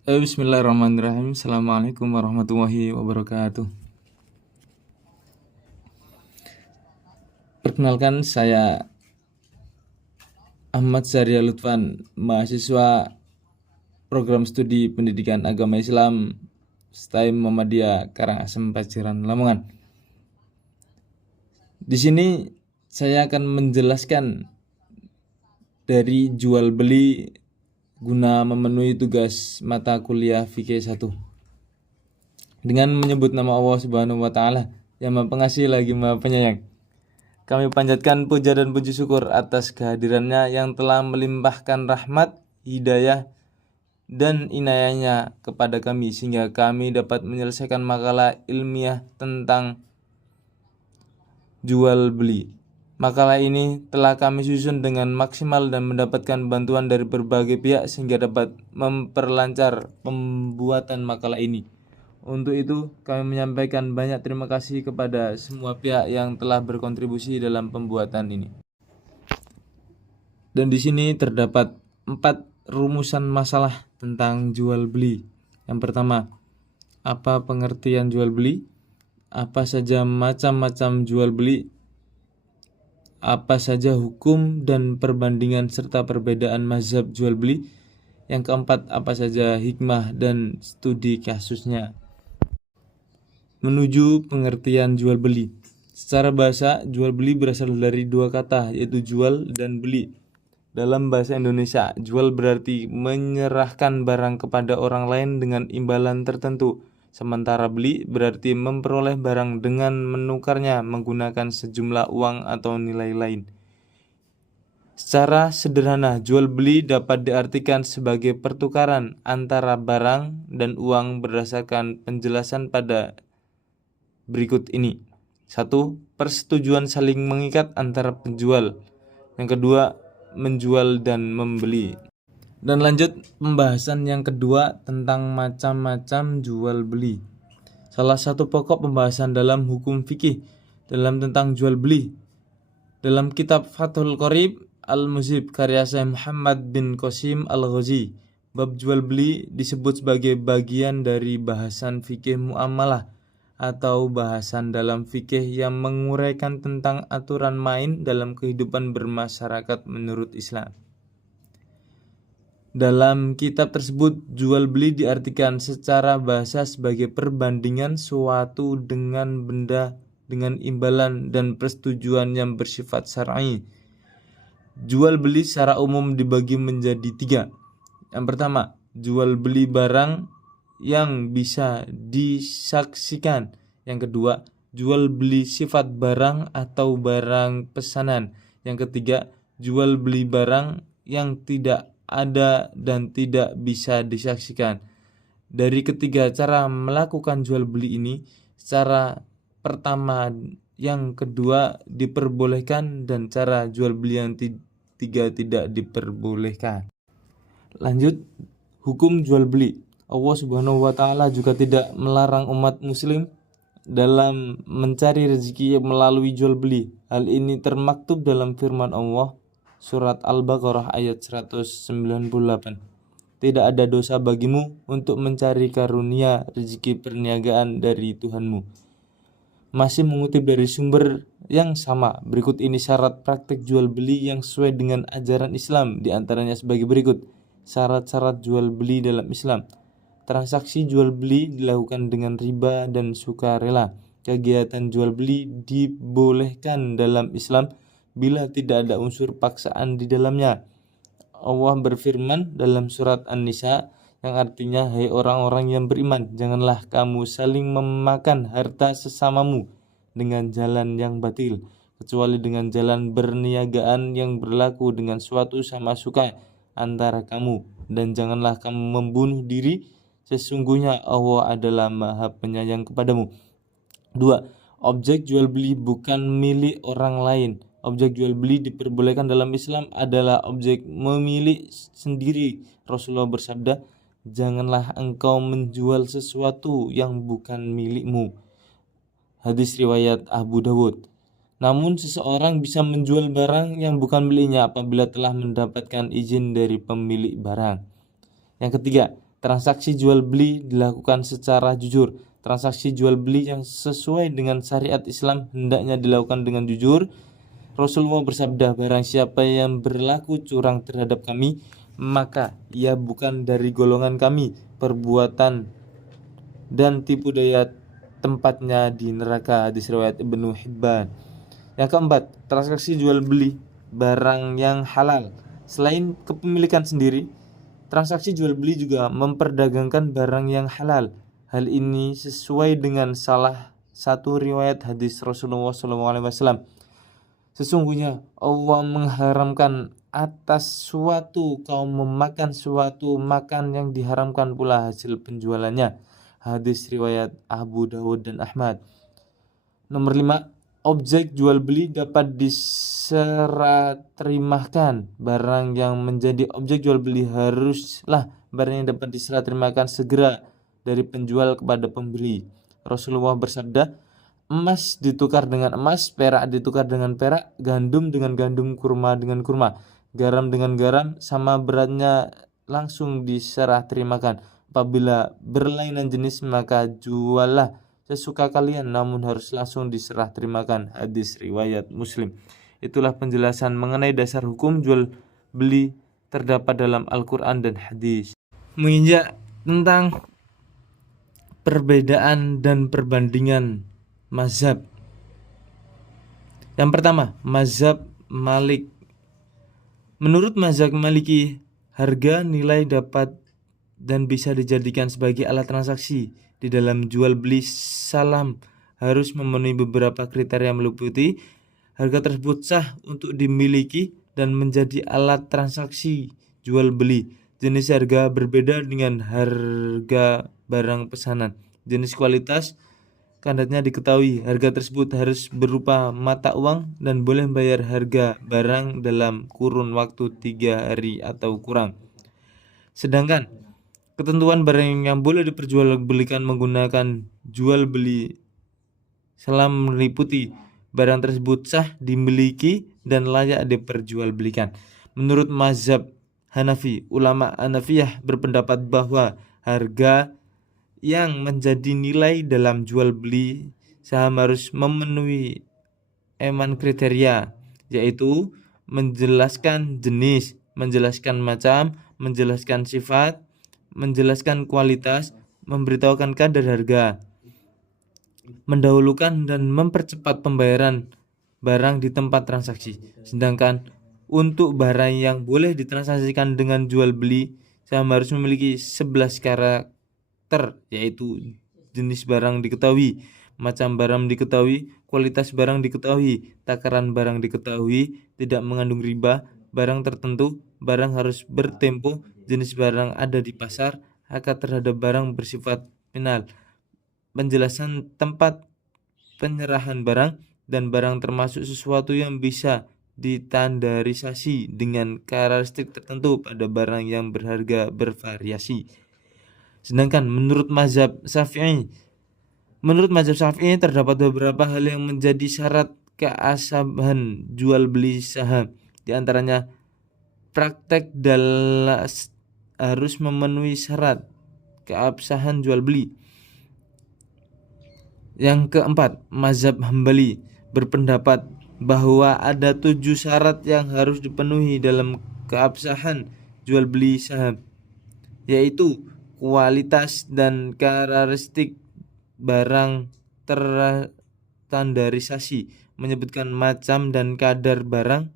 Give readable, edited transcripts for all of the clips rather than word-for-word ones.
Bismillahirrahmanirrahim. Assalamualaikum warahmatullahi wabarakatuh. Perkenalkan, saya Ahmad Syahrial Lutfan, mahasiswa program studi pendidikan agama Islam STAIM Muhammadiyah Karangasem Paciran, Lamongan. Di sini saya akan menjelaskan dari jual beli guna memenuhi tugas mata kuliah fikih 1 dengan menyebut nama Allah Subhanahu wa taala yang Maha Pengasih lagi Maha Penyayang. Kami panjatkan puja dan puji syukur atas kehadirannya yang telah melimpahkan rahmat, hidayah, dan inayahnya kepada kami sehingga kami dapat menyelesaikan makalah ilmiah tentang jual beli. Makalah ini telah kami susun dengan maksimal dan mendapatkan bantuan dari berbagai pihak sehingga dapat memperlancar pembuatan makalah ini. Untuk itu, kami menyampaikan banyak terima kasih kepada semua pihak yang telah berkontribusi dalam pembuatan ini. Dan di sini terdapat 4 rumusan masalah tentang jual beli. Yang pertama, apa pengertian jual beli? Apa saja macam-macam jual beli? Apa saja hukum dan perbandingan serta perbedaan mazhab jual beli? Yang keempat, apa saja hikmah dan studi kasusnya? Menuju pengertian jual beli. Secara bahasa, jual beli berasal dari 2 kata, yaitu jual dan beli. Dalam bahasa Indonesia, jual berarti menyerahkan barang kepada orang lain dengan imbalan tertentu. Sementara beli berarti memperoleh barang dengan menukarnya menggunakan sejumlah uang atau nilai lain. Secara sederhana, jual beli dapat diartikan sebagai pertukaran antara barang dan uang berdasarkan penjelasan pada berikut ini. 1. Persetujuan saling mengikat antara penjual. Yang kedua, menjual dan membeli. Dan lanjut pembahasan yang kedua tentang macam-macam jual beli. Salah satu pokok pembahasan dalam hukum fikih dalam tentang jual beli. Dalam kitab Fathul Qorib Al-Muzib karya Syekh Muhammad bin Qasim Al-Ghazi, bab jual beli disebut sebagai bagian dari bahasan fikih muamalah atau bahasan dalam fikih yang menguraikan tentang aturan main dalam kehidupan bermasyarakat menurut Islam. Dalam kitab tersebut, jual beli diartikan secara bahasa sebagai perbandingan suatu dengan benda dengan imbalan dan persetujuan yang bersifat syar'i. Jual beli secara umum dibagi menjadi 3. Yang pertama, jual beli barang yang bisa disaksikan. Yang kedua, jual beli sifat barang atau barang pesanan. Yang ketiga, jual beli barang yang tidak ada dan tidak bisa disaksikan. Dari ketiga cara melakukan jual beli ini, cara pertama yang kedua diperbolehkan dan cara jual beli yang tiga tidak diperbolehkan. Lanjut, hukum jual beli. Allah Subhanahu wa taala juga tidak melarang umat muslim dalam mencari rezeki melalui jual beli. Hal ini termaktub dalam firman Allah surat Al-Baqarah ayat 198. Tidak ada dosa bagimu untuk mencari karunia rezeki perniagaan dari Tuhanmu. Masih mengutip dari sumber yang sama, berikut ini syarat praktik jual beli yang sesuai dengan ajaran Islam, di antaranya sebagai berikut. Syarat-syarat jual beli dalam Islam. Transaksi jual beli dilakukan dengan riba dan sukarela. Kegiatan jual beli dibolehkan dalam Islam bila tidak ada unsur paksaan di dalamnya. Allah berfirman dalam surat An-Nisa yang artinya, hai orang-orang yang beriman, janganlah kamu saling memakan harta sesamamu dengan jalan yang batil, kecuali dengan jalan berniagaan yang berlaku dengan suatu sama suka antara kamu, dan janganlah kamu membunuh diri, sesungguhnya Allah adalah Maha Penyayang kepadamu. 2. Objek jual beli bukan milik orang lain. Objek jual beli diperbolehkan dalam Islam adalah objek memilih sendiri. Rasulullah bersabda, janganlah engkau menjual sesuatu yang bukan milikmu. Hadis riwayat Abu Dawud. Namun seseorang bisa menjual barang yang bukan miliknya apabila telah mendapatkan izin dari pemilik barang. Yang ketiga, Transaksi jual beli dilakukan secara jujur. Transaksi jual beli yang sesuai dengan syariat Islam hendaknya dilakukan dengan jujur. Rasulullah bersabda, barang siapa yang berlaku curang terhadap kami, maka ia bukan dari golongan kami. Perbuatan dan tipu daya tempatnya di neraka. Hadis riwayat Ibnu Hibban. Yang keempat, transaksi jual beli barang yang halal. Selain kepemilikan sendiri, transaksi jual beli juga memperdagangkan barang yang halal. Hal ini sesuai dengan salah satu riwayat hadis Rasulullah SAW. Sesungguhnya Allah mengharamkan atas suatu kaum memakan suatu makan yang diharamkan pula hasil penjualannya. Hadis riwayat Abu Dawud dan Ahmad. Nomor 5, objek jual beli dapat diserah-terimakan. Barang yang menjadi objek jual beli haruslah barang yang dapat diserah-terimakan segera dari penjual kepada pembeli. Rasulullah bersabda, emas ditukar dengan emas, perak ditukar dengan perak, gandum dengan gandum, kurma dengan kurma, garam dengan garam, sama beratnya langsung diserah-terimakan. Apabila berlainan jenis maka juallah sesuka kalian, namun harus langsung diserah-terimakan. Hadis riwayat Muslim. Itulah penjelasan mengenai dasar hukum jual beli terdapat dalam Al-Quran dan hadis. Menginjak tentang perbedaan dan perbandingan mazhab. Yang pertama, mazhab Malik. Menurut mazhab Maliki, harga nilai dapat dan bisa dijadikan sebagai alat transaksi. Di dalam jual beli salam harus memenuhi beberapa kriteria meliputi harga tersebut sah untuk dimiliki dan menjadi alat transaksi jual beli. Jenis harga berbeda dengan harga barang pesanan. Jenis kualitas standarnya diketahui. Harga tersebut harus berupa mata uang dan boleh bayar harga barang dalam kurun waktu 3 hari atau kurang. Sedangkan ketentuan barang yang boleh diperjualbelikan menggunakan jual beli salam meliputi barang tersebut sah dimiliki dan layak diperjualbelikan. Menurut mazhab Hanafi, ulama Hanafiyah berpendapat bahwa harga yang menjadi nilai dalam jual beli saham harus memenuhi 6 kriteria, yaitu menjelaskan jenis, menjelaskan macam, menjelaskan sifat, menjelaskan kualitas, memberitahukan kadar harga, mendahulukan dan mempercepat pembayaran barang di tempat transaksi. Sedangkan untuk barang yang boleh ditransaksikan dengan jual beli, saham harus memiliki 11 karakter, yaitu jenis barang diketahui, macam barang diketahui, kualitas barang diketahui, takaran barang diketahui, tidak mengandung riba, barang tertentu, barang harus bertempo, jenis barang ada di pasar, akad terhadap barang bersifat final, penjelasan tempat penyerahan barang, dan barang termasuk sesuatu yang bisa ditandarisasi dengan karakteristik tertentu pada barang yang berharga bervariasi. Sedangkan menurut mazhab Syafi'i terdapat beberapa hal yang menjadi syarat keabsahan jual beli saham. Di antaranya praktek dalas harus memenuhi syarat keabsahan jual beli. Yang keempat, mazhab Hambali berpendapat bahwa ada 7 syarat yang harus dipenuhi dalam keabsahan jual beli saham, yaitu kualitas dan karakteristik barang terstandarisasi, menyebutkan macam dan kadar barang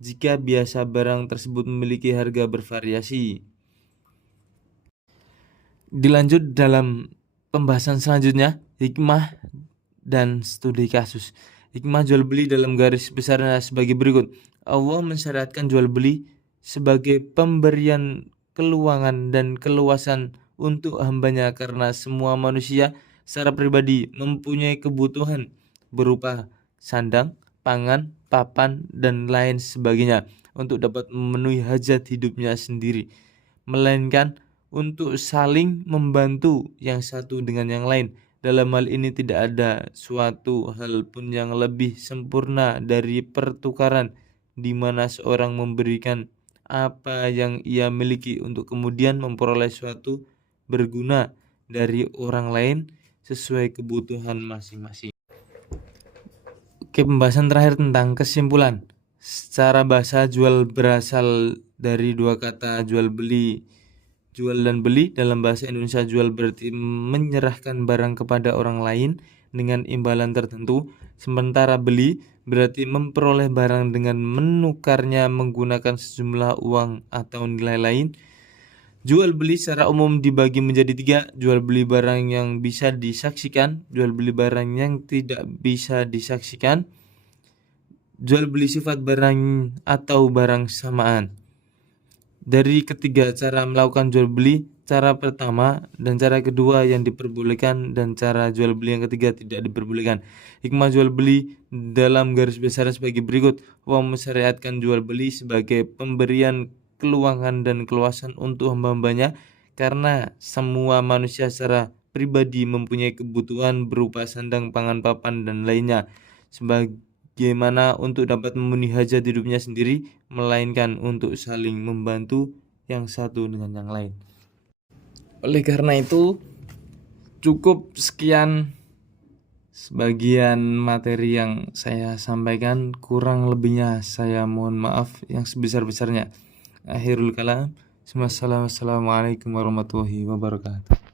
jika biasa barang tersebut memiliki harga bervariasi. Dilanjut dalam pembahasan selanjutnya, hikmah dan studi kasus. Hikmah jual beli dalam garis besarnya sebagai berikut. Allah mensyariatkan jual beli sebagai pemberian keluangan dan keluasan untuk hambanya karena semua manusia secara pribadi mempunyai kebutuhan berupa sandang, pangan, papan, dan lain sebagainya untuk dapat memenuhi hajat hidupnya sendiri, melainkan untuk saling membantu yang satu dengan yang lain. Dalam hal ini tidak ada suatu hal pun yang lebih sempurna dari pertukaran di mana seorang memberikan apa yang ia miliki untuk kemudian memperoleh suatu berguna dari orang lain sesuai kebutuhan masing-masing. Oke, pembahasan terakhir tentang kesimpulan. Secara bahasa, jual berasal dari dua kata jual beli. Jual dan beli dalam bahasa Indonesia, jual berarti menyerahkan barang kepada orang lain dengan imbalan tertentu, sementara beli berarti memperoleh barang dengan menukarnya menggunakan sejumlah uang atau nilai lain. Jual beli secara umum dibagi menjadi 3, jual beli barang yang bisa disaksikan, jual beli barang yang tidak bisa disaksikan, jual beli sifat barang atau barang samaan. Dari ketiga cara melakukan jual beli, cara pertama dan cara kedua yang diperbolehkan dan cara jual beli yang ketiga tidak diperbolehkan. Hikmah jual beli dalam garis besar sebagai berikut. Allah mensyariatkan jual beli sebagai pemberian keluangan dan keluasan untuk hamba-hambanya, karena semua manusia secara pribadi mempunyai kebutuhan berupa sandang, pangan, papan, dan lainnya, sebagaimana untuk dapat memenuhi hajat hidupnya sendiri, melainkan untuk saling membantu yang satu dengan yang lain. Oleh karena itu, cukup sekian sebagian materi yang saya sampaikan. Kurang lebihnya saya mohon maaf yang sebesar-besarnya. Akhirul kalam. Assalamualaikum warahmatullahi wabarakatuh.